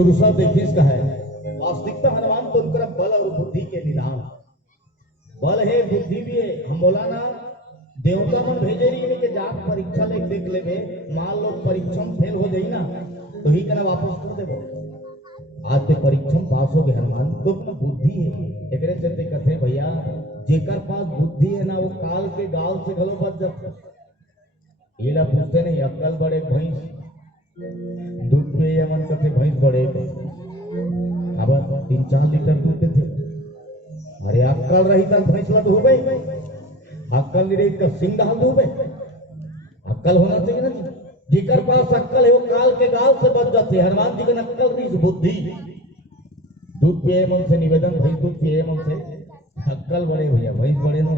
सुरसा देखिस का है वास्तविकता हनुमान तो उनका बल और बुद्धि के निदान बल है बुद्धि भी है। हम बोला ना देवता मन भेजे रही के जात परीक्षा ले देख लेबे मान लो परीक्षा में फेल हो जाई ना तो ही कना वापस कर देबो। आज ते परीक्षा में पास हो गए हनुमान तो बुद्धि है एकरे चलते कहते भैया जेकर पास बुद्धि है ना वो काल के गाल से गलो बच जाता। ये ना पूछते नहीं अक्कल बड़े भैंस दूध पे ये मन कहते भैंस बड़े अब 3-4 लीटर दूध देते। अरे अक्कल रही तो भैंस ला दूबे अक्कल नहीं रही तो सिंह डाल दूबे। अक्कल होना चाहिए ना जिकर पास अक्कल है वो काल के गाल से बच जाते। हनुमान जी का अक्कल नहीं बुद्धि दूध पिए मन से निवेदन भैंस दूध पिए मन से अक्कल बड़े भैया भैंस बड़े ना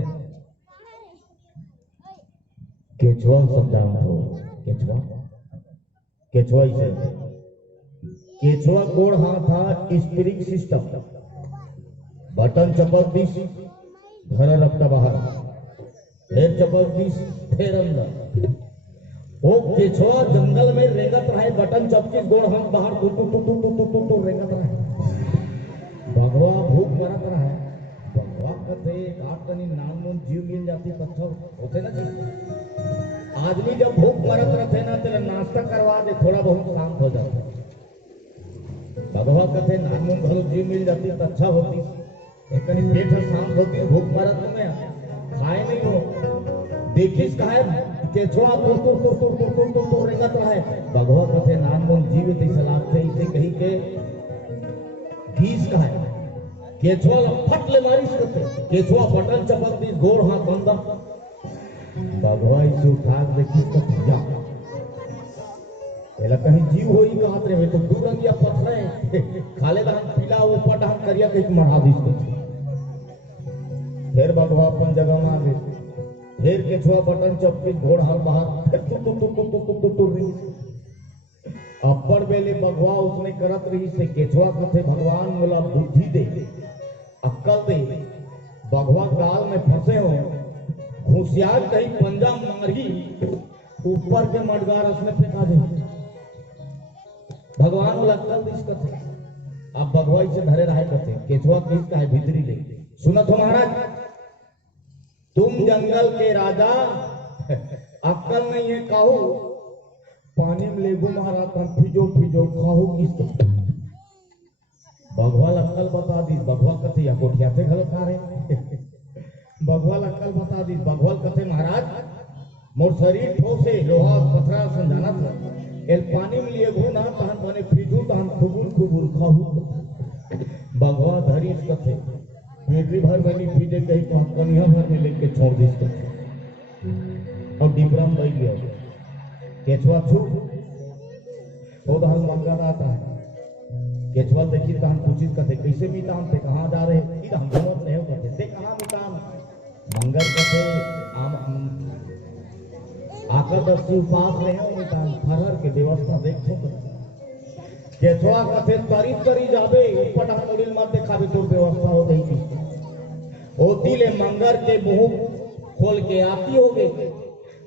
केचुआ समझाना हो केचुआ केचुआ इसे केचुआ गोड़ हाथ था स्प्रिंग सिस्टम बटन चपल 20 घर रखता बाहर फिर चपल 20 फिर अंदर वो केचुआ जंगल में रेंगत रहे बटन चपकी गोड़ हाथ बाहर टू रेंगत रहे। भगवा भूख मरत रहा है भगवा कहते काट तनी नाम जीव मिल जाती पत्थर होते ना जी। आदमी जब भूख मरत रहते ना तेरा नाश्ता करवा दे थोड़ा बहुत शांत हो जाता। भगवा कहते नाम भलो जीव मिल जाती तो अच्छा होती एक पेट शांत होती भूख मरत में खाए नहीं हो देखिस कहा केचुआ तुर रेंगत रहा है। भगवा कहते नाम जीव सलाब से इसे कही के घीस का है केचुआ फट ले मारी सकते केचुआ बटन चपल दी गोड़ हाथ अंदर भगवान से उठा देखी तो जा एला कहीं जीव होई कहत रे तो दूर रंगिया पथरे खाले दान पीला वो पट हम करिया के मढ़ा दी को फिर भगवान अपन जगह में आ गए फिर केचुआ बटन चपकी घोड़ हाथ बाहर फिर अपर बेले भगवा उसने करत रही से केचुआ कथे भगवान बोला बुद्धि दे अक्कल दे भगवा गाल में फंसे हो घुसियार कहीं पंजा मारी ऊपर के मडगार उसने फेंका दे। भगवान बोला अक्कल दिस कथे अब भगवाई से धरे रहे कथे केचुआ किस का है भीतरी ले सुनत हो महाराज तुम जंगल के राजा अक्कल नहीं है काहू पानी में लेगू मारा था फिजो फिजो खाहू किस भगवान अक्कल बता दी भगवा कथे या कोठिया से गलत खा रहे भगवान अक्कल बता दी भगवान कथे महाराज मोर शरीर ठोसे लोहा पथरा समझाना था एल पानी में लेगू ना तहन बने फिजू तहन खुबुल खुबुल खाहू भगवा धरी कथे पेटरी भर बनी फिजे कहीं तो कनिया भर में लेके छोड़ दी और डिबरम बैठ गया केचुआ छू वो दाल मंगा आता है केचुआ देखी तो हम पूछित करते कैसे मितान थे कहाँ जा रहे इधर हम घूमत नहीं हो करते थे कहाँ मितान मंगल कथे आम आकर दस्ती उपास रहे हो मितान फरहर के व्यवस्था देखो केचुआ कथे तरी तरी जाबे ऊपर हम उड़िल मत दिखावे तो व्यवस्था हो गई थी होती ले मंगर के मुंह खोल के आती हो गई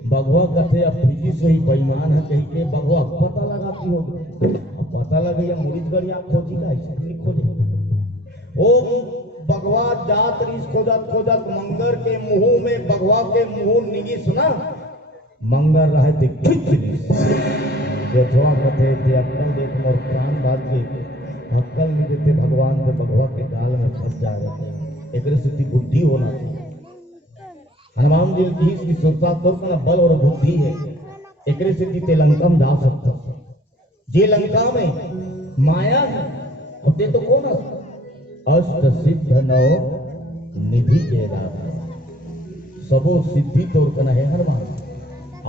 भगवा कथे अब फिजी से ही बेईमान है कहीं के भगवा पता लगाती होगी अब पता लगे या मुरीद गड़ी आप खोजी का ऐसे खोजे ओ भगवा जात रीस खोजत खोजत मंगर के मुंह में भगवा के मुंह निगी सुना मंगर रहे थे केचुआ कथे थे अक्कल देख मोर प्राण भाग के अक्कल नहीं देते भगवान से भगवा के गाल में फंस जा रहे थे एक सिद्धि बुद्धि होना चाहिए। हनुमान जी की सोचता तो बल और बुद्धि है एक सिद्धि ते लंका में जा सकता जे लंका में माया होते तो कौन अष्ट सिद्ध नौ निधि के सबो सिद्धि तोड़ कना है हनुमान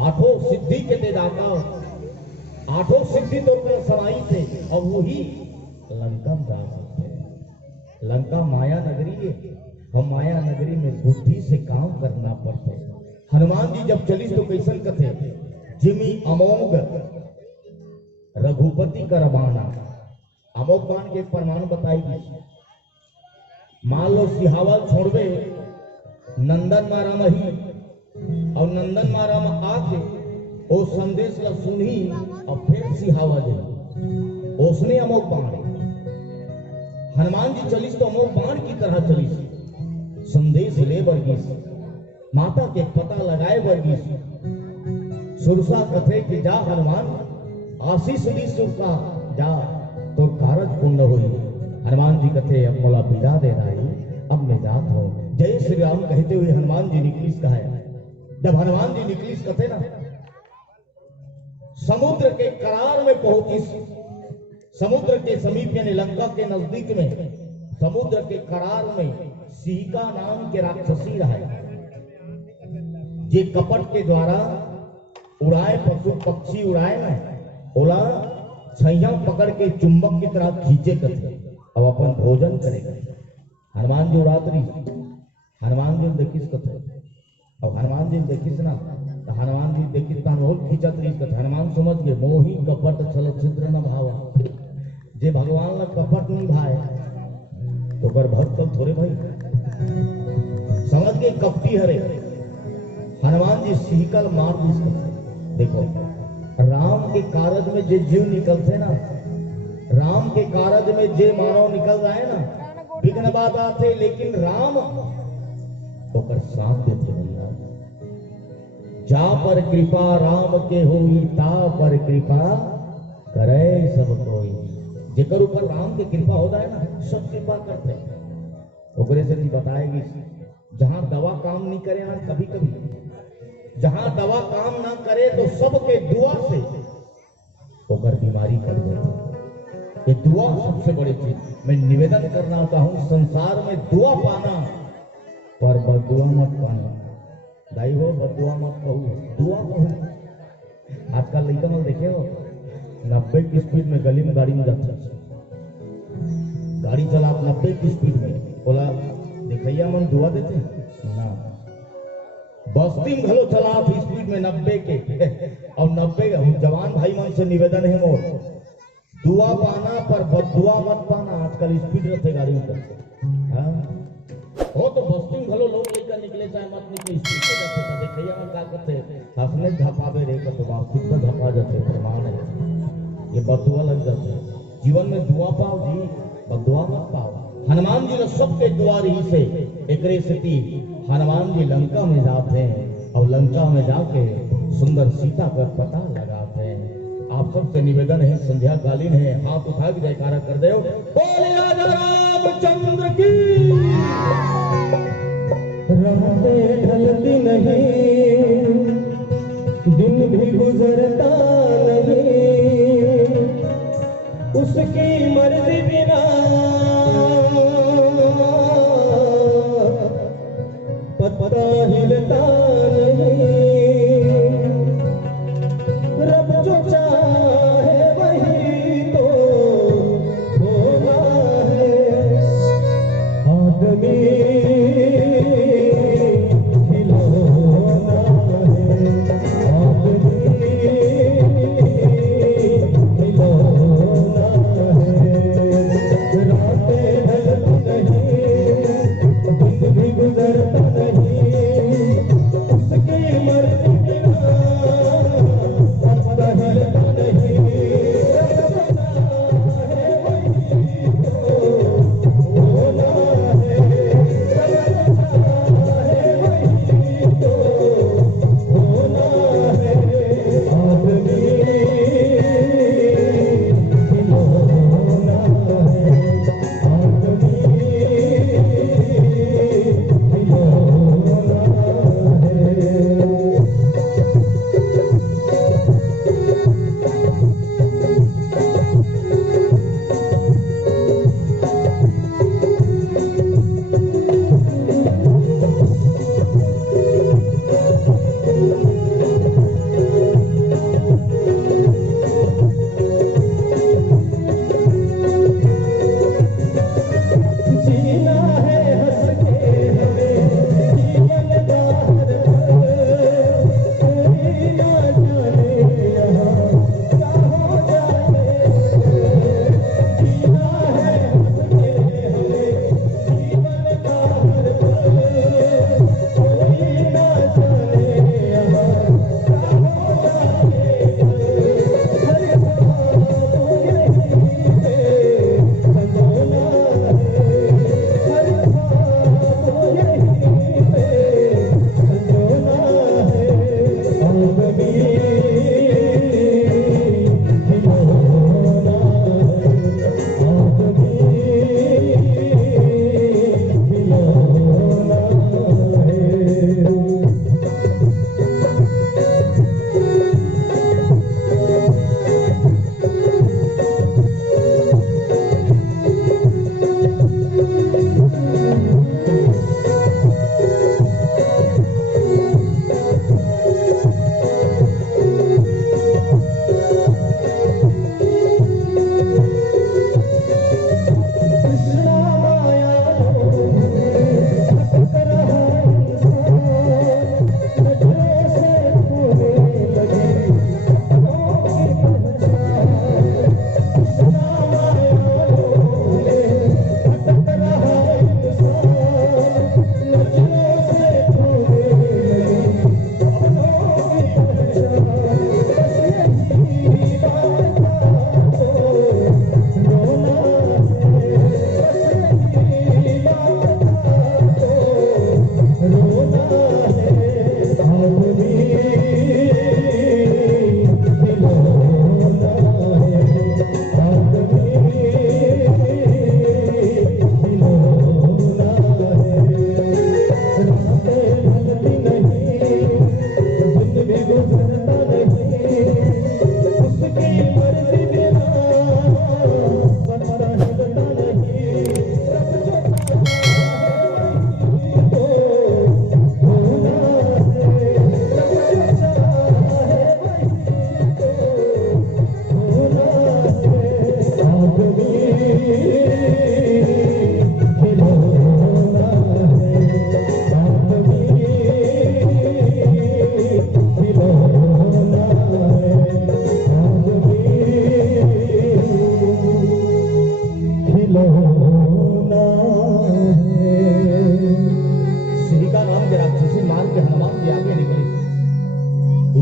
आठों सिद्धि के दे दाता आठों सिद्धि तोड़ कर सवाई थे और वही लंका में जा सकते। लंका माया नगरी है हम माया नगरी में बुद्धि से काम करना पड़ता है। हनुमान जी जब चली तो कैसन कथे जिमी अमोघ रघुपति कर बाणा अमोघ बाण के परमाणु बताई गई मान लो सिहावल छोड़वे नंदन मारा मही और नंदन मारा में आके वो संदेश ला सुनी और फिर सिहावा दे उसने अमोघ बाण, हनुमान जी चलिस तो अमोघ बाण की तरह चलिस, संदेश ले वर्गीस, माता के पता लगाए वर्गीस, सुरसा कथे कि जा हनुमान, आशीष दी सुरसा जा, तो कारज पूर्ण हुई। हनुमान जी कथे अब मोला विदा दे रही, अब मैं जात हो। जय श्री राम कहते हुए हनुमान जी निकलिस कहा। जब हनुमान जी निकलिस कथे ना, समुद्र के करार में पहुंचिस, समुद्र के समीप यानी लंका के नजदीक में, समुद्र के करार में सीका नाम के राक्षसी रहा, जे कपट के द्वारा उड़ाए पशु पक्षी उड़ाए ना, ओला छैया पकड़ के चुंबक की तरह खींचे करते, अब अपन भोजन करेगा। हनुमान जी उड़ात रही, हनुमान जी देखिस कथे, अब हनुमान जी देखिस ना, तो हनुमान जी देखिस तानोल खींचत रही कथे। हनुमान समझ गए मोही कपट छल छिद्र न भावा, जे भगवान ला कपट नहीं भाए तो कर भक्त थोड़े भाई, समझ गए कपटी हरे। हनुमान जी सीकल मार दिस कथे। देखो राम के कारज में जे जीव निकलते ना, राम के कारज में जे मानव निकल रहा है ना, विघ्न बाधा थे, लेकिन राम तो कर साथ देते भैया। जा पर कृपा राम के हुई, ता पर कृपा करे सब कोई। जेकर ऊपर राम की कृपा होता है ना, सब कृपा करते हैं। ओकरे से नहीं बताएगी, जहां दवा काम नहीं करे ना, कभी कभी जहां दवा काम ना करे तो सबके दुआ से होकर बीमारी कर देते। ये दुआ सबसे बड़ी चीज। मैं निवेदन करना चाहूं, संसार में दुआ पाना पर बदुआ मत पाना। दाई हो बदुआ मत कहू, दुआ कहू। आजकल लड़का मल देखे हो 90 की स्पीड में गली में गाड़ी में जाते, गाड़ी चला 90 की स्पीड में, बोला देखैया मन दुआ देते ना, बस्ती में घलो चला थी स्पीड में 90 के, और 90 जवान भाई मन से निवेदन है मोर, दुआ पाना पर बदुआ मत पाना। आजकल स्पीड रहते गाड़ी में, हाँ हो तो बस्ती में घलो लोग लेकर निकले चाहे मत निकले, स्पीड से जाते था। देखैया मन क्या करते, हंसने झपावे रे कर तो बाप कितना झपा जाते, प्रमाण है ये बदुआ लग जाते। जीवन में दुआ पाओ जी, बदुआ मत पाओ। हनुमान जी सबके दुआ रही से एकरे स्थिति। हनुमान जी लंका में जाते हैं और लंका में जाके सुंदर सीता का पता लगाते हैं। आप सबसे निवेदन है, संध्या कालीन है, हाथ उठा के जयकारा कर दो, बोले राजा रामचंद्र की। रातें ढलती नहीं, दिन भी गुजरता नहीं, उसकी मर्जी बिना पता हिलता नहीं। रब जो चाहे वही तो होना है। आदमी खिलौना है, आदमी खिलौना है। रातें ढलती नहीं, दिन भी गुजरता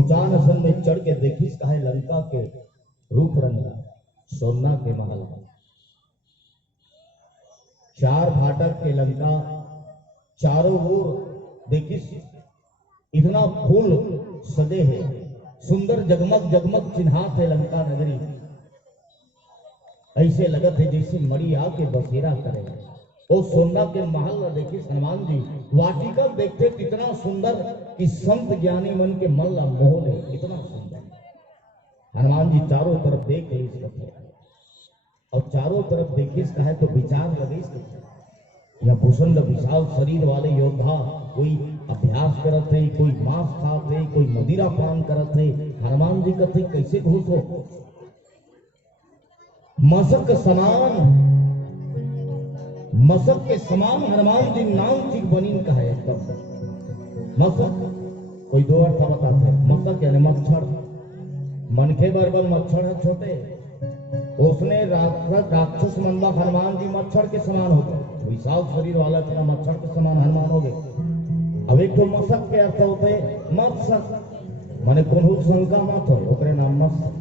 ऊंचा नसन में चढ़ के देखी कहे लंका के रूप रंगा सोना के महल, चार फाटक के लंका, चारों ओर देखी इतना फूल सजे है, सुंदर जगमग जगमग चिन्हात है लंका नगरी। ऐसे लगत है जैसे मरी आके बसेरा करे। वो सोना के महल देखी हनुमान जी वाटिका देखते कितना सुंदर कि संत ज्ञानी मन के मन ला मोह ले, इतना सुंदर। हनुमान जी चारों तरफ देख ली और चारों तरफ देखी कहे तो विचार लगे यह भूषण विशाल शरीर वाले योद्धा कोई अभ्यास करत है, कोई मांस खात है, कोई मदिरा पान करत है। हनुमान जी कहते कैसे घुस हो मसक के समान हनुमान जी नाम ठीक बनीन का है एकदम। मसक कोई दो अर्थ बताते हैं। मसक यानी मच्छर, मनखे बरबल मच्छर है छोटे, उसने राक्षस मनवा हनुमान जी मच्छर के समान होते, विशाल शरीर वाला तेरा मच्छर के समान हनुमान हो गए। अब एक तो मसक के अर्थ होते मत्सक माने कोनो शंका मत हो ओकरे नाम मत्सक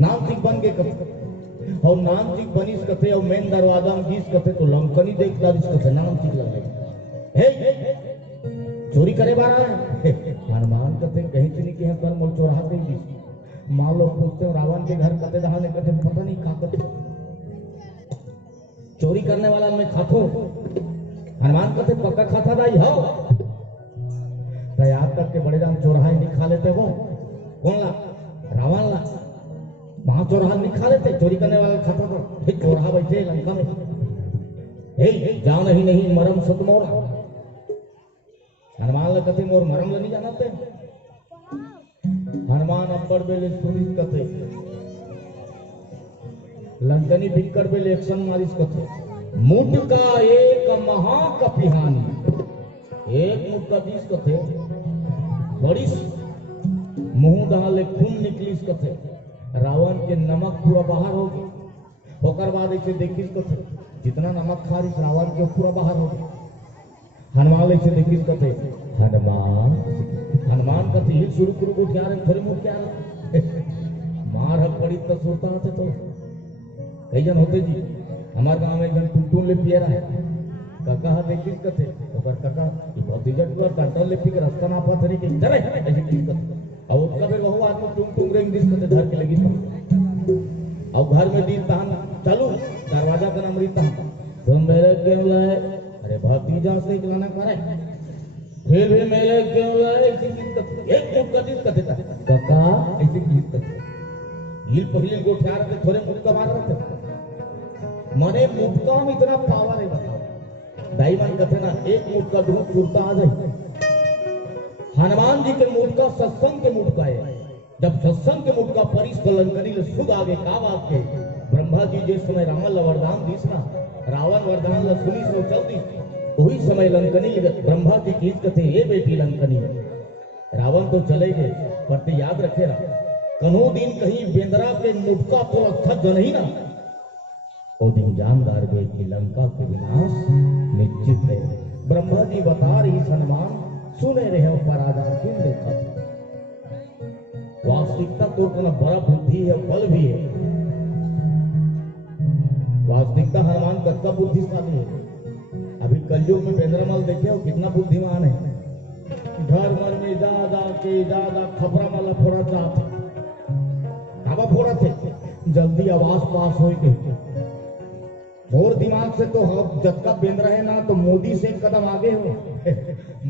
नाम ठीक बन के कथे और नाम ठीक बनिस कथे और मेन दरवाजा में घिस कथे तो लंकनी देखता जिस कथे नाम ठीक लगे हे चोरी करे बारा हनुमान कथे कहीं से नहीं कि हम कल मोर चोरा देंगे। माँ लोग पूछते रावण के घर कथे दहाने कथे पता नहीं कहा कथे चोरी करने वाला मैं खातो हनुमान कथे पक्का खाता दाई हो तो याद तक के बड़े राम चोराहा नहीं खा लेते हो कौन ला रावण ला वहां चोराहा नहीं खा लेते, चोरी करने वाला खाता था चोराहा बैठे लंका में हे जान ही नहीं मरम सत मोरा। हनुमान ला कथे मोर मरम ला नहीं जानते। हनुमान अब्बड़ बेले सुनिस कथे लंकनी बिकर बेले एक्शन मारिस कथे मुठ का एक महाकपिहानी एक मुठ का बीस कथे बड़ी मुंह डाले खून निकलिस कथे रावण के नमक पूरा बाहर हो गई। होकर बाद ऐसे देखिस कथे जितना नमक खा रही रावण के पूरा बाहर हो गई। हनुमान ऐसे देखिस कथे हनुमान कथे ये शुरू करू को क्या रहे थोड़े मुंह क्या रहे मार पड़ी तो सोता होते तो कई जन होते जी हमारे गांव में एक जन टुनटुन ले पियरा है काका देखिस कथे ओकर काका ई बहुत इज्जत कर डंडल ले पिकर रास्ता ना पा तरी के चले ऐसे की कथे और उसका फिर बहु आदमी टुनटुन रेंग दिस कथे धर के लगी और घर में दिन तहन चलू दरवाजा का नाम रीता तुम मेरे क्यों लाए अरे भतीजा से लाना करे फिर भी मेरे क्यों लाए ऐसे की कथे एक मुठ का दिस कथे काका ऐसे की कथे ईल पहले गोठा रहे थोड़े मुठ का मार रहे मने मुठका में इतना पावर है बताओ दाईमान कथे ना एक मुठ का दूध चूरता आ जाए। हनुमान जी के मुठ का सत्संग के मुठ का है। जब सत्संग के मुठ का परिस लंकनी सुध आगे का बात के ब्रह्मा जी जिस समय रावण वरदान दीस ना रावण वरदान सुनी सो चलती वही समय लंकनी ब्रह्मा जी की कथे ये बेटी लंकनी रावण तो चले गए पर याद रखे रहा कनो दिन कहीं बेंद्रा के मुठका तो अच्छा जन ही ना वो दिन जानदार गए कि लंका के विनाश निश्चित है। ब्रह्मा जी बता रही हनुमान सुने रहे पर आजा क्यों देखा वास्तविकता तो उतना बड़ा बुद्धि है बल भी है। वास्तविकता हनुमान कत्ता बुद्धिशाली है। अभी कलयुग में बेंद्रामल देखे हो कितना बुद्धिमान है। घर मन में जा खपरा माला फोड़ा चाहते हवा फोड़ा थे जल्दी आवाज पास हो गई मोर दिमाग से तो हम जत्का बेंद रहे ना तो मोदी से एक कदम आगे हो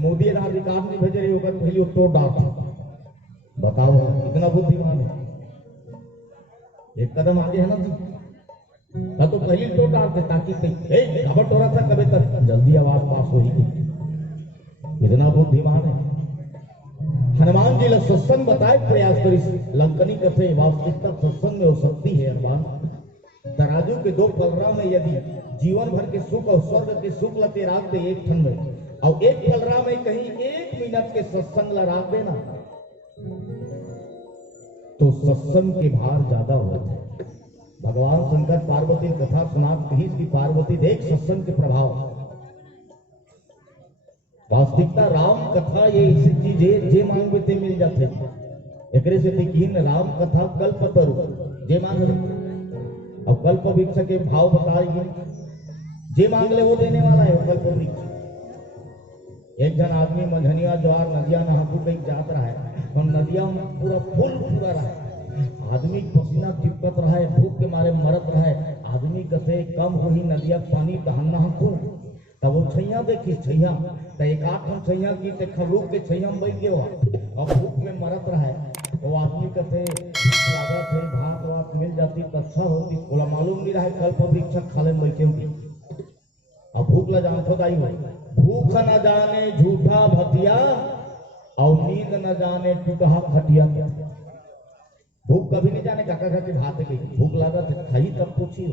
मोदी अधिकार नहीं भेजे रहे होगा पहले तो डांट बताओ इतना बुद्धिमान है एक कदम आगे है ना जी तो पहले तो डांट ताकि खबर टोरा था कभी तक जल्दी आवाज पास हो इतना बुद्धिमान है। हनुमान जी सत्संग बताए प्रयास करी लंकनी कथे वास्तविकता सत्संग में हो सकती है। हनुमान तराजू के दो पलरा में यदि जीवन भर के सुख और स्वर्ग के सुख लते राख दे एक ठन में और एक पलरा में कहीं एक मिनट के सत्संग ला राख देना तो सत्संग के भार ज्यादा होते हैं। भगवान शंकर पार्वती कथा सुना की पार्वती देख सत्संग के प्रभाव वास्तविकता राम कथा ये ऐसी चीज है जे मांगबे ते मिल जाते। एकरे से तीन राम कथा कल्पतरु जे मांग ले। अब कल्प वृक्ष के भाव बताइए, जे मांग ले वो देने वाला है कल्प वृक्ष। एक जन आदमी मंझनिया ज्वार नदिया नहाकू कहीं जात रहा है और नदिया में पूरा फुल पूरा रहा है। आदमी पसीना चिपकत रहा है, भूख के मारे मरत रहा है। आदमी कसे कम हुई नदिया पानी दहना हकू तब वो छैया देखी छैया तो एक आठ हम छैया की ते खबरूक के छैया में बैठ गया और भूख में मरत रहा है। वो आदमी कसे लागत है भात वात मिल जाती तो अच्छा होती। बोला मालूम नहीं रहा है कल्प वृक्ष खाले में बैठे होगी। अब भूख ला जान खुदाई हो, भूख न जाने झूठा भतिया और नींद न जाने टूटा खटिया। भूख कभी नहीं जाने काका का भात की भूख लागत खाई तब पूछी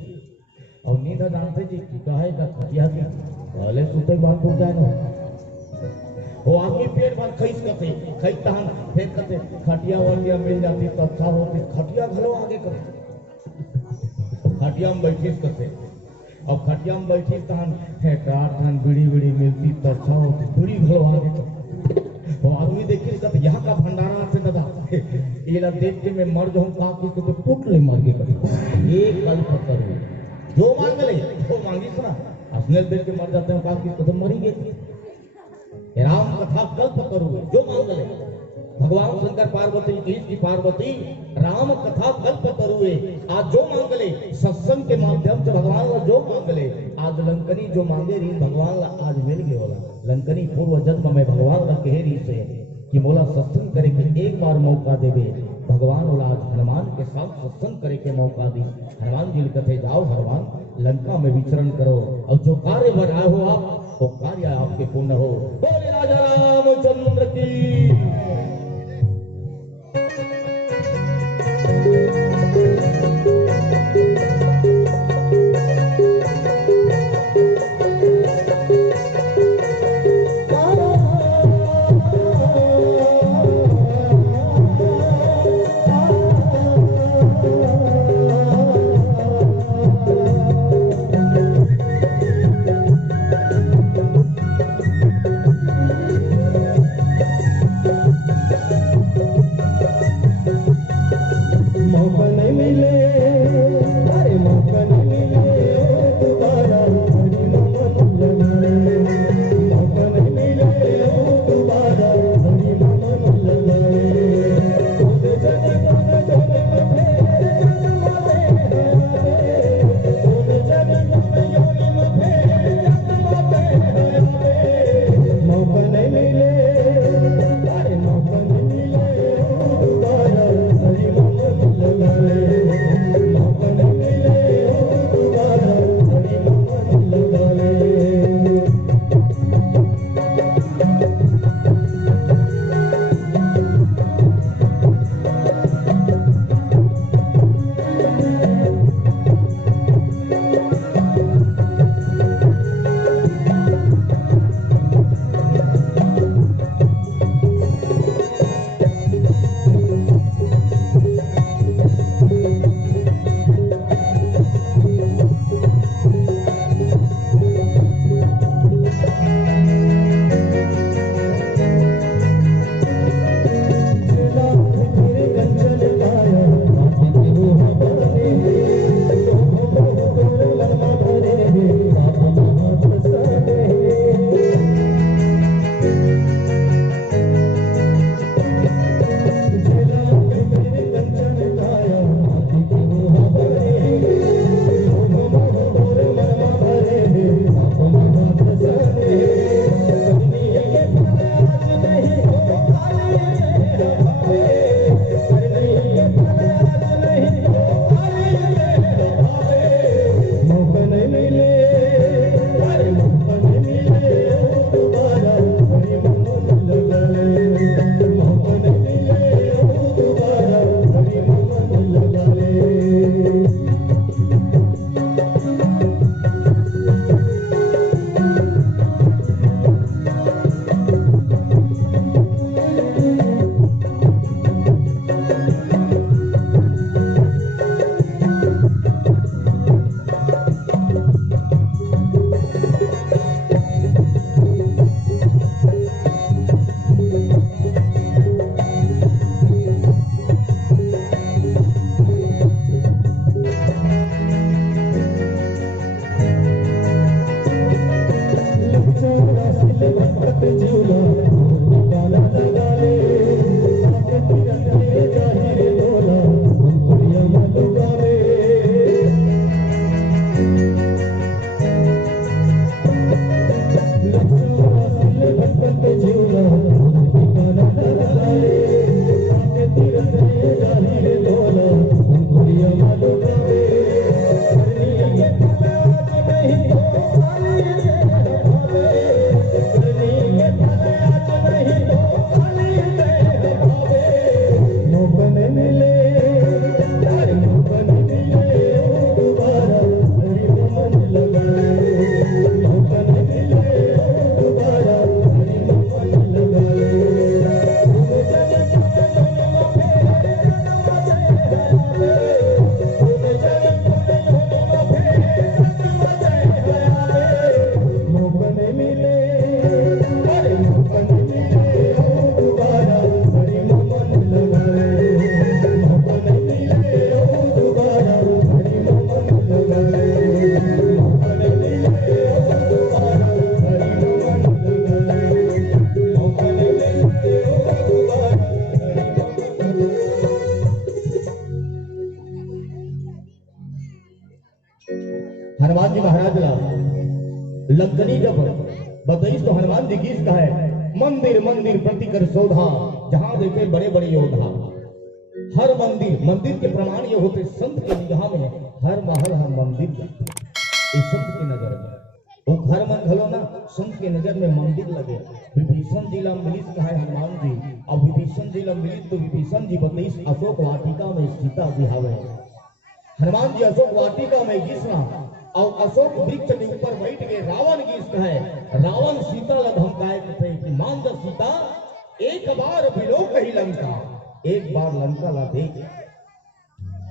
और नींद जानते जी कहे का खटिया की पहले सुते बात टूट जाए ना। वो आदमी पेट भर खईस कते खई तहन फिर कते खटिया वालिया मिल जाती तो अच्छा होती। खटिया घलो आगे कते खटिया में बैठीस कते अब खटिया में बैठी तहन है काट तहन बीड़ी बीड़ी मिलती तो अच्छा होती। बीड़ी घलो आगे कते वो आदमी देखिए कते यहाँ का भंडारा से दादा ये देख के मैं मर जाऊं काकी को तो पुट ले मर के कभी ये कल्प करूं जो मांग ले वो मांगी सुना असने देख के मर जाते हैं काकी को तो मरी गई। राम कथा कल्प करूं जो मांग ले। भगवान शंकर पार्वती की पार्वती राम कथा कल्प करूए। आज जो मांग ले सत्संग के माध्यम से भगवान ला जो मांग ले। आज लंकनी जो मांगे री भगवान ला आज मिल गए होला। लंकनी पूर्व जन्म में भगवान ला कहे री से कि मोला सत्संग करे के एक बार मौका देवे। भगवान बोला आज हनुमान के साथ सत्संग करे के मौका दी। हनुमान जी कहते जाओ हनुमान लंका में विचरण करो और जो कार्य बनाए हो आप वो कार्य आपके पूर्ण हो। बोले राजा रामचंद्र की। लंकनी जब बताइए तो हनुमान जी की कहा है, मंदिर मंदिर प्रति कर शोधा, जहां देखे बड़े बड़े योद्धा। हर मंदिर, मंदिर के प्रमाण ये होते संत की निगाह में हर महल हर मंदिर इस संत की नजर में वो घर मन घलो ना संत की नजर में मंदिर लगे। विभीषण जी ला मिलिस कहा हनुमान जी, और विभीषण जी ला मिलिस तो विभीषण जी बताइस अशोक वाटिका में सीता जी हावे। हनुमान जी अशोक वाटिका में गिसना और अशोक वृक्ष के ऊपर बैठ के रावण गीत है, रावण सीता ला धमकाए थे कि मान जा सीता एक बार विलोक ही लंका, एक बार लंका ला देख।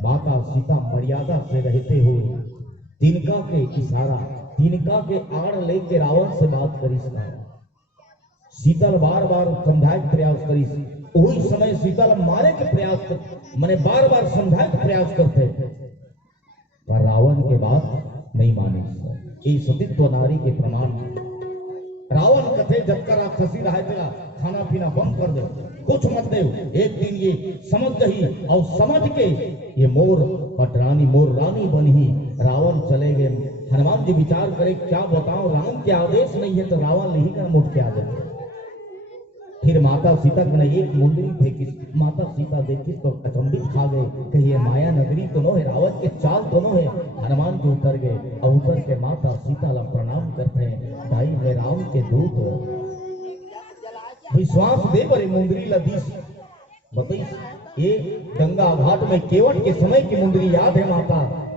माता सीता मर्यादा से रहते हुए तिनका के इशारा, तिनका के आड़ लेके रावण से बात करिस। सीता बार बार समझाए के प्रयास करिस, वही समय सीता मारे के प्रयास कर, मैंने बार बार समझाए के प्रयास करते, पर रावण के बात नहीं मानी। ये सतीत्व नारी के प्रमाण। रावण कथे जब कर राक्षसी रहा तेरा खाना पीना बंद कर दे, कुछ मत दे। एक दिन ये समझ गई और समझ के ये मोर पटरानी मोर रानी बनी। रावण चले गए। हनुमान जी विचार करे क्या बताओ, राम के आदेश नहीं है तो रावण नहीं कर मुठ के आ जाए। फिर माता सीता ने एक मुंदरी फेंकी। माता सीता देखी तो अचंभित खा गए, कही ये माया नगरी तो नो है, रावण के चाल तो नो है। हनुमान जी उतर गए और उतर के माता सीता ला प्रणाम करते हैं, भाई मैं राम के दूत हो, विश्वास दे बड़े मुंदरी लदीस। बताइए ये गंगा घाट में केवट के समय की मुंदरी याद है।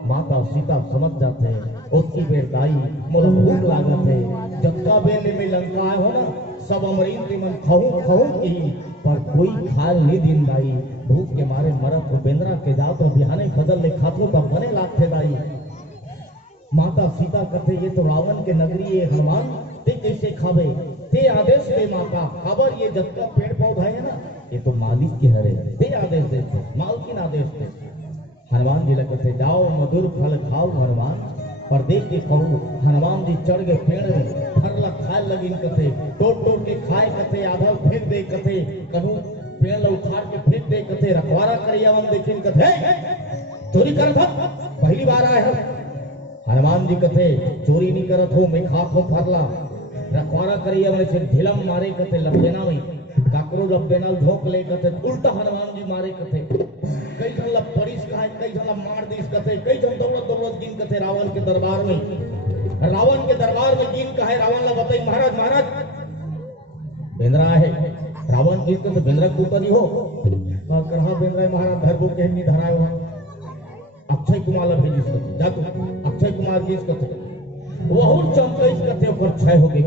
माता सीता समझ जाते हैं उसकी बेर दाई मोर भूख लागत है, जत्ता बेले में लंका आए हो ना सब अमरीन के मन खाऊं की, पर कोई खाल नहीं दिन दाई। भूख के मारे मरत हो, बेंद्रा के जात हो, बिहाने खजल ले खातो तब बने लागते दाई। माता सीता कहते ये तो रावण के नगरी है, हनुमान ते कैसे खावे, ते आदेश दे माता। खबर ये जत्ता पेड़ पौधा है ना ये तो मालिक के हरे, ते आदेश देते, मालकिन आदेश दे। हनुमान जी लगते जाओ मधुर फल खाओ हनुमान, पर देख के कहूँ हनुमान जी चढ़ गए पेड़ में, फर लग खाए लगी कथे, तोड़ के खाए कथे, आधा फेंक दे कथे, कहूँ पेड़ ला उखाड़ के फेंक दे कथे, रखवारा करियावन देखिन कथे चोरी कर था पहली बार आए हम। हनुमान जी कथे चोरी नहीं करत हो, मैं खात हो फरला, रखवारा करियावन से ढिलम मारे कथे लपेना में, काकरो लपेना झोंक ले कथे, उल्टा हनुमान जी मारे कथे। कई जन ला परिस कहे, कई जन ला मार दिस कथे, कई जन दौलत गिन कथे रावण के दरबार में। रावण के दरबार में गिन कहे रावण ला बताई महाराज बेंद्रा है। रावण गिन कथे बेंद्रा को तो नहीं हो, और कहा बेंद्रा महाराज धरबो के नहीं धरायो है। अक्षय कुमार ला भेजिस कथे, जा तू अक्षय कुमार गिस कथे, वहुर चमकइस कथे ओकर क्षय हो गई।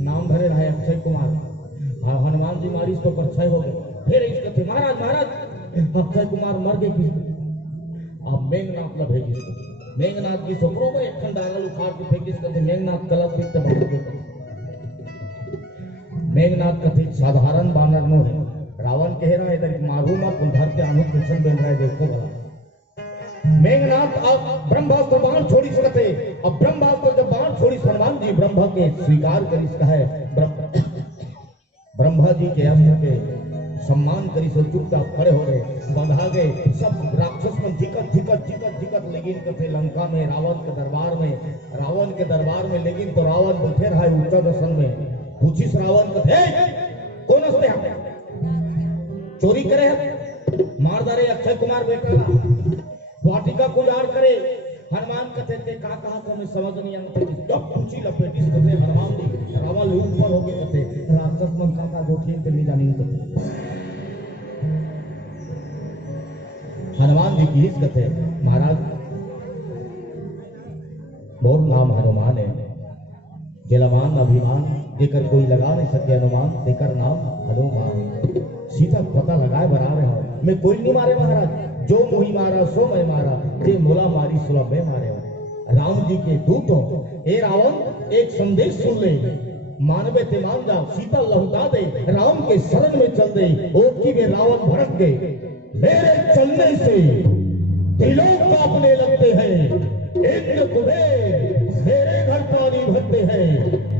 नाम धरे रहे अक्षय कुमार, हनुमान जी मारिस तो ओकर क्षय हो गए। फिर इस कथे महाराज अक्षय कुमार मर गए किस, अब मेघनाथ ला भेजिस, मेघनाथ की सोकरो में एक खंडारल उखाड़ के फेंकिस कथे, मेघनाथ कलश बित बन गए। मेघनाथ कथे साधारण बानर नो है, रावण कह रहा है इधर मारू मत उधर के आनु कृष्ण बन रहा है, देखो भला। मेघनाथ अब ब्रह्मास्त्र बाण छोड़ी सकते, अब ब्रह्मास्त्र जब बाण छोड़ी हनुमान जी ब्रह्मा के स्वीकार कर इसका है, ब्रह्मा जी के अस्त्र के सम्मान करी से चुपचाप खड़े हो गए, बंधा गए। सब राक्षस में झिकत लेकिन कथे लंका में रावण के दरबार में लेकिन तो रावण बैठे रहा है ऊंचा दर्शन में। पूछिस रावण कथे कौन हस्ते चोरी करे मार दारे अक्षय कुमार बेटा वाटिका को उजाड़ करे। हनुमान कथे के का कहा को मैं समझ नहीं आते, जब पूछी लपेटिस कथे हनुमान जी रावण ऊपर हो गए कथे, राक्षस मन का जो ठीक नहीं जानी कथे। हनुमान जी की कथे महाराज मोर नाम हनुमान है, जलमान अभिमान जेकर कोई लगा नहीं सके अनुमान, देकर नाम हनुमान। सीता पता लगाए बना रहे हो, मैं कोई नहीं मारे महाराज, जो मुही मारा सो मैं मारा, जे मोला मारी सुला मैं मारे। राम जी के दूत हो, ए रावण एक संदेश सुन ले, मानवे ते मान जा, सीता लहुटा दे, राम के शरण में चल दे। ओकी में रावण भड़क गए, मेरे चलने से दिलों कांपने लगते हैं, इंद्र कुबेर मेरे घर पानी भरते हैं,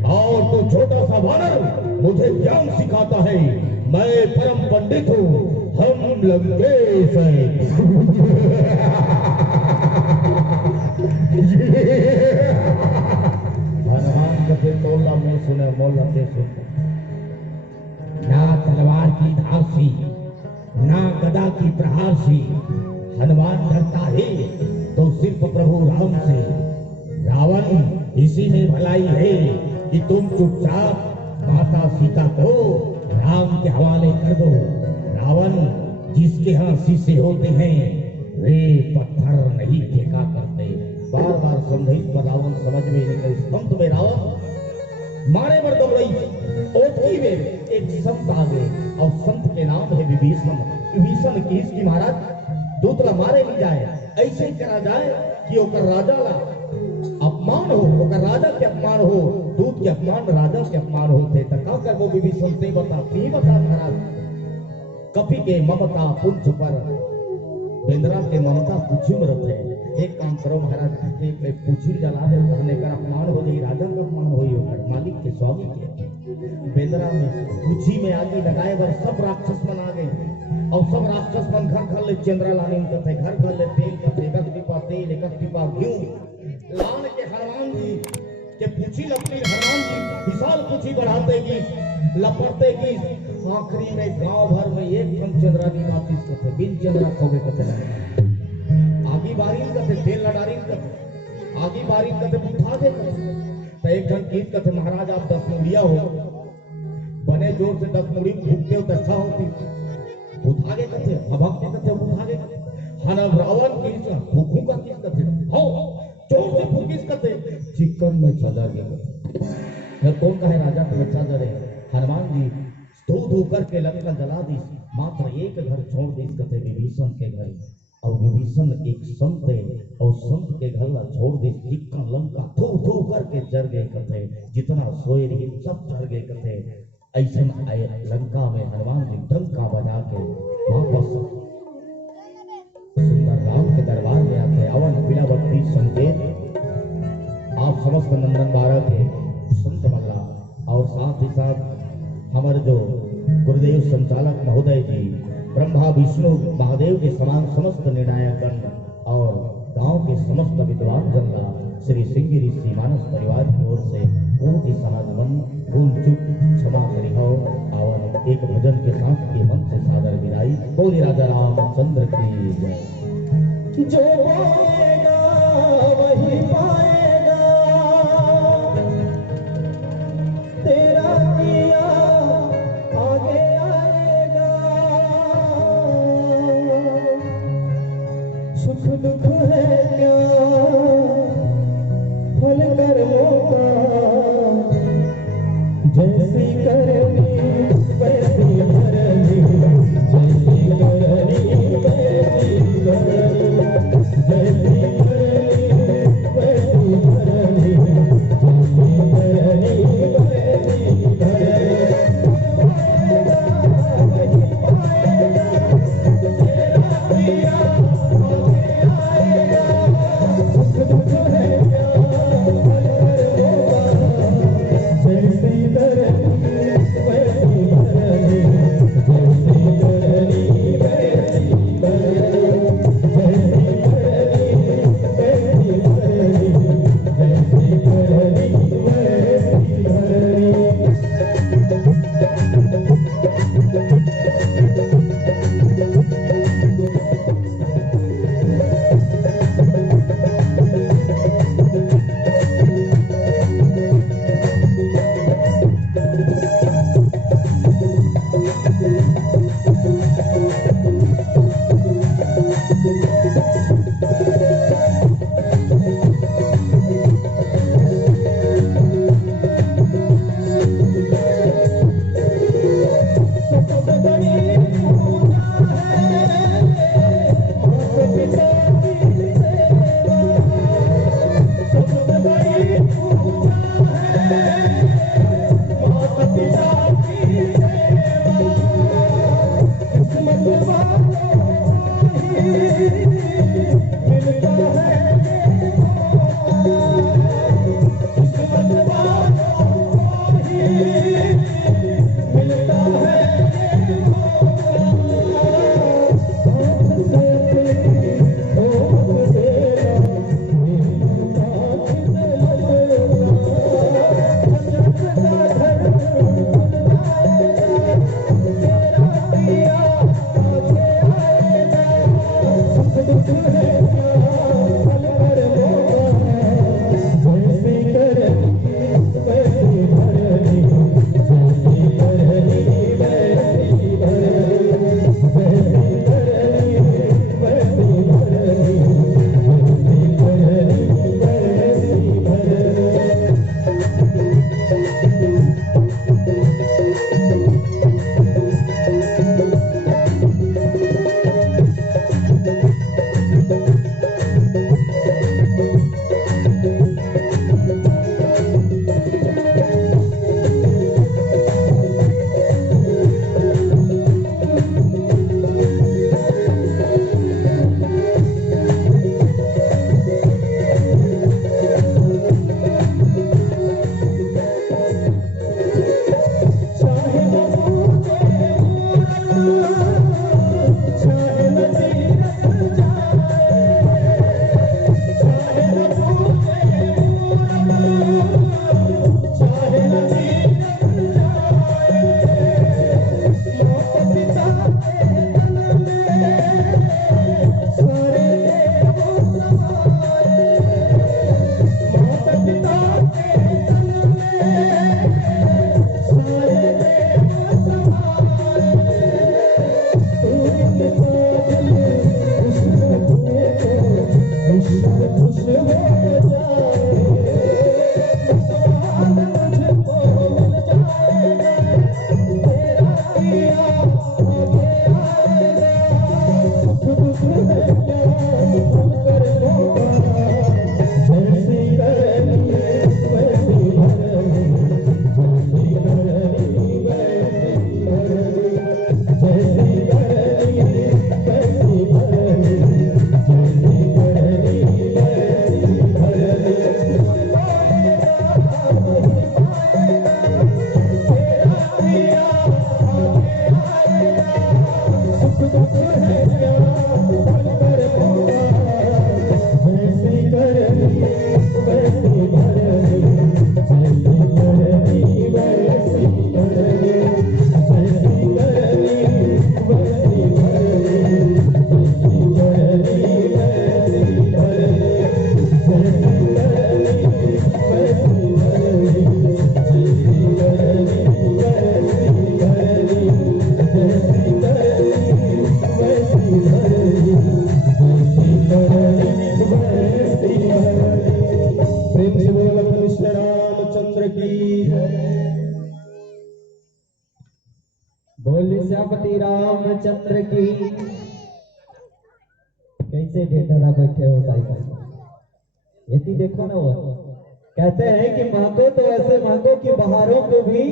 और तू छोटा सा वानर मुझे ज्ञान सिखाता है, मैं परम पंडित हूँ, हम लंकेश हैं। सुने मोल रखे सुन। ना तलवार की धार सी, ना गदा की प्रहार सी हनुमान डरता है तो सिर्फ प्रभु राम से। रावण इसी में भलाई है कि तुम चुपचाप माता सीता को राम के हवाले कर दो। रावण जिसके यहाँ शीशे होते हैं वे पत्थर नहीं फेंका करते। बार बार समझाई पर रावण समझ में नहीं गई। संत में रावण मारे मर दौड़ई। ओटकी में एक संत आ गए और संत के नाम है विभीषण। विभीषण की महाराज दूतला मारे नहीं जाए, ऐसे करा जाए कि ओकर राजा ला अपमान हो, ओकर राजा के अपमान हो। दूत के अपमान राजा के अपमान होते तो का कर वो विभीषण से बता महाराज। कपि के ममता पुंज पर बेंद्रा के ममता पूछी मरत है। एक काम करो महाराज, एक पूछी जला दे, कहने का अपमान हो जाए, राजा का अपमान हो ओकर मालिक के स्वामी के। बेंद्रा में पूछी में आगे लगाए बर सब राक्षस मन आ गए और सब राक्षस मन घर ले चंद्रा लाने कथे, घर ले तेल कथे, एक टिपा तेल, एक टिपा घी लान के हनुमान जी के पूछी लगती। हनुमान जी विशाल पूछी बढ़ाते की लपड़ते की आखिरी में गांव भर में एक कम चंद्रा की बात कथे, बिन चंद्रा खोगे कथे आगी बारी कथे, तेल लडारी कथे, आगी बारी कथे उठा दे कथे। तो एक घंट गीत कथे महाराज आप 10 मुड़िया हो, बने जोर से 10 मुड़ी फूकते हो तो अच्छा होती। उठा के कथे भभकते कथे उठा के हनव रावण की फूकू का किस कथे हो जोर से फूकिस कथे चिकन में सजा के कथे। कौन कहे राजा के बच्चा डरे। हनुमान जी धू धू करके लंका जला दी, मात्र एक घर छोड़ दी कथे विभीषण के घर। और विभीषण एक संत है और संत के घर ला छोड़ दी चिकन लंका धू धू करके जर गए कथे। जितना सोए रही सब जर गए कथे। ऐसे आए लंका में हनुमान जी डंका बजा के वापस सुंदर राम के दरबार में आते। अवन पीड़ावती संकेत आप समस्त नंदन बारह के संत मल्ला और साथ ही साथ हमारे जो गुरुदेव संचालक महोदय जी ब्रह्मा विष्णु महादेव के समान समस्त निर्णायक और गांव के समस्त विद्वान जनता श्री सिंहगिरी ऋषि मानस परिवार की ओर से कोटि समागमन भूल चूक क्षमा करी हो। आवन एक भजन के साथ के मन से सादर विदाई। बोली राजा रामचंद्र की जय। जो बोलेगा वही पाएगा, तेरा किया आगे आएगा। सुख दुख है क्या फल कर्मों का, जैसी करनी वैसी भरनी, जैसी करनी वैसी भरनी, जैसी बोल श्यामती रामचंद्र की। कैसे ढेडरा बैठे हो ताई भाई, यदि देखो ना वो कहते हैं कि मांगो तो ऐसे मांगो कि बहारों को भी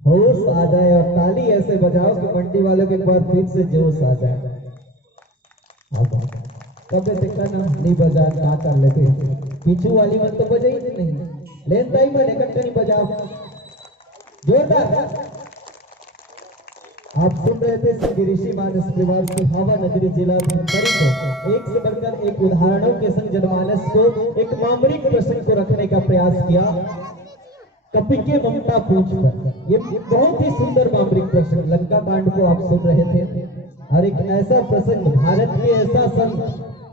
होश आ जाए, और ताली ऐसे बजाओ कि मंडी वालों के एक बार फिर से जोश आ जाए। कब देखा ना नहीं बजा क्या कर लेते, पीछू वाली मन तो बजे ही नहीं, लेन ताई मन इकट्ठे नहीं बजाओ जोरदार। आप सुन रहे थे श्री ऋषि मानस परिवार सुहावा नगरी जिला धमतरी को एक से बढ़कर एक उदाहरणों के संग जनमानस को एक मामरिक प्रसंग को रखने का प्रयास किया। कपि के ममता पूछ पर ये बहुत ही सुंदर मामरिक प्रसंग लंका कांड को आप सुन रहे थे। और एक ऐसा प्रसंग भारत के ऐसा संत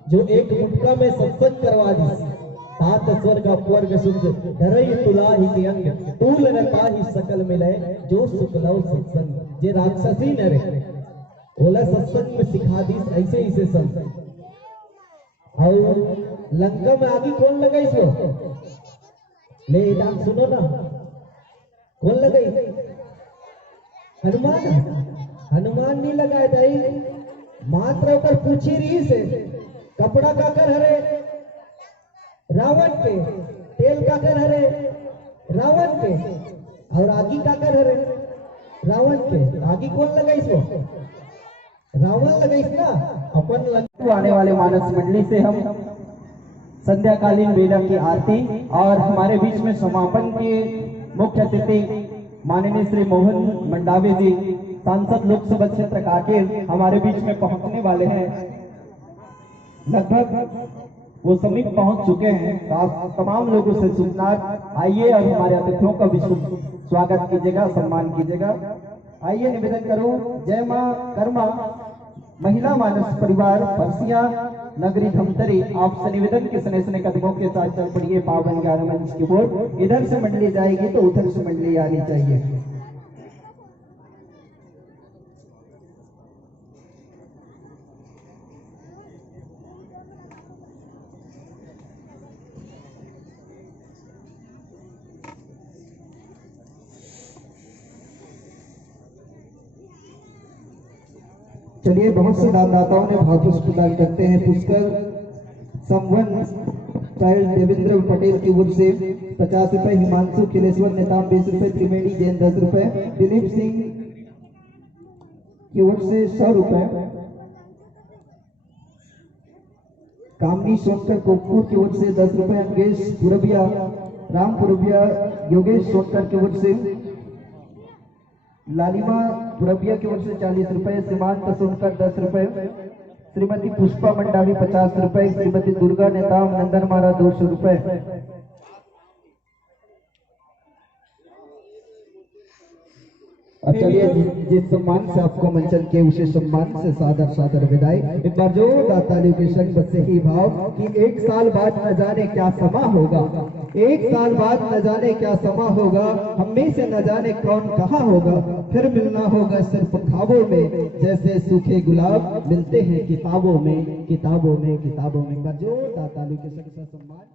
जो एक मुटका में सत्संग करवा दी, सात स्वर्ग अपवर्ग सुख धरई तुला ही के अंग तूल न ताहि सकल मिले जो सुखलव सत्संग जे राक्षसी न रे ओला सत्संग में सिखा दी ऐसे ऐसे संत। और लंका में आगे कौन लगाई सो ले नाम सुनो ना, कौन लगाई? हनुमान। हनुमान नहीं लगाए दाई, मात्र ऊपर पूछी रही से कपड़ा का कर हरे रावण के, तेल का कर हरे रावण के, और आगी का कर हरे रावण के। आगी कौन लगाई सो? रावण लगाई ना अपन लग। आने वाले मानस मंडली से हम संध्याकालीन वेला की आरती और हमारे बीच में समापन के मुख्य अतिथि माननीय श्री मोहन मंडावी जी सांसद लोकसभा क्षेत्र कांकेर हमारे बीच में पहुंचने वाले हैं। लगभग वो समीप पहुंच चुके हैं। तो आप तमाम लोगों से सूचना आइए और हमारे अतिथियों का भी स्वागत कीजिएगा, सम्मान कीजिएगा। आइए निवेदन करूं, जय मां कर्मा महिला मानस परिवार फरसिया नगरी धमतरी आपसे निवेदन के स्नेह स्नेह कदमों के साथ चल पड़िए पावन ज्ञान मंच की ओर। इधर से मंडली जाएगी तो उधर से मंडली आनी चाहिए। चलिए, बहुत से दानदाताओं ने भावपुष्प प्रदान करते हैं। पुष्कर संवन चाइल्ड देवेंद्र पटेल की ओर से 50 रुपए, हिमांशु खिलेश्वर नेताम 20 रुपए, त्रिवेणी जैन 10 रुपए, दिलीप सिंह की ओर से 100 रुपए, कामनी सोनकर कोकपुर की ओर से 10 रुपए, अंगेश पुरबिया राम पुरबिया योगेश सोनकर की ओर से, लालिमा पुरबिया की ओर से 40 रुपए, सीमांत सोनकर 10 रुपए, श्रीमती पुष्पा मंडावी 50 रुपए, श्रीमती दुर्गा नेताम नंदन मारा 200 रुपए। और चलिए, जिस सम्मान से आपको मंचन किए उसे सम्मान से सादर सादर विदाई। एक बार जोरदार तालियों के संग बस ही भाव कि एक साल बाद न जाने क्या समा होगा, एक साल बाद न जाने क्या समा होगा, हम में से न जाने कौन कहाँ होगा, फिर मिलना होगा सिर्फ ख्वाबों में, जैसे सूखे गुलाब मिलते हैं किताबों में, किताबों में, किताबों में। एक बार जोरदार तालियों के संग सम्मान।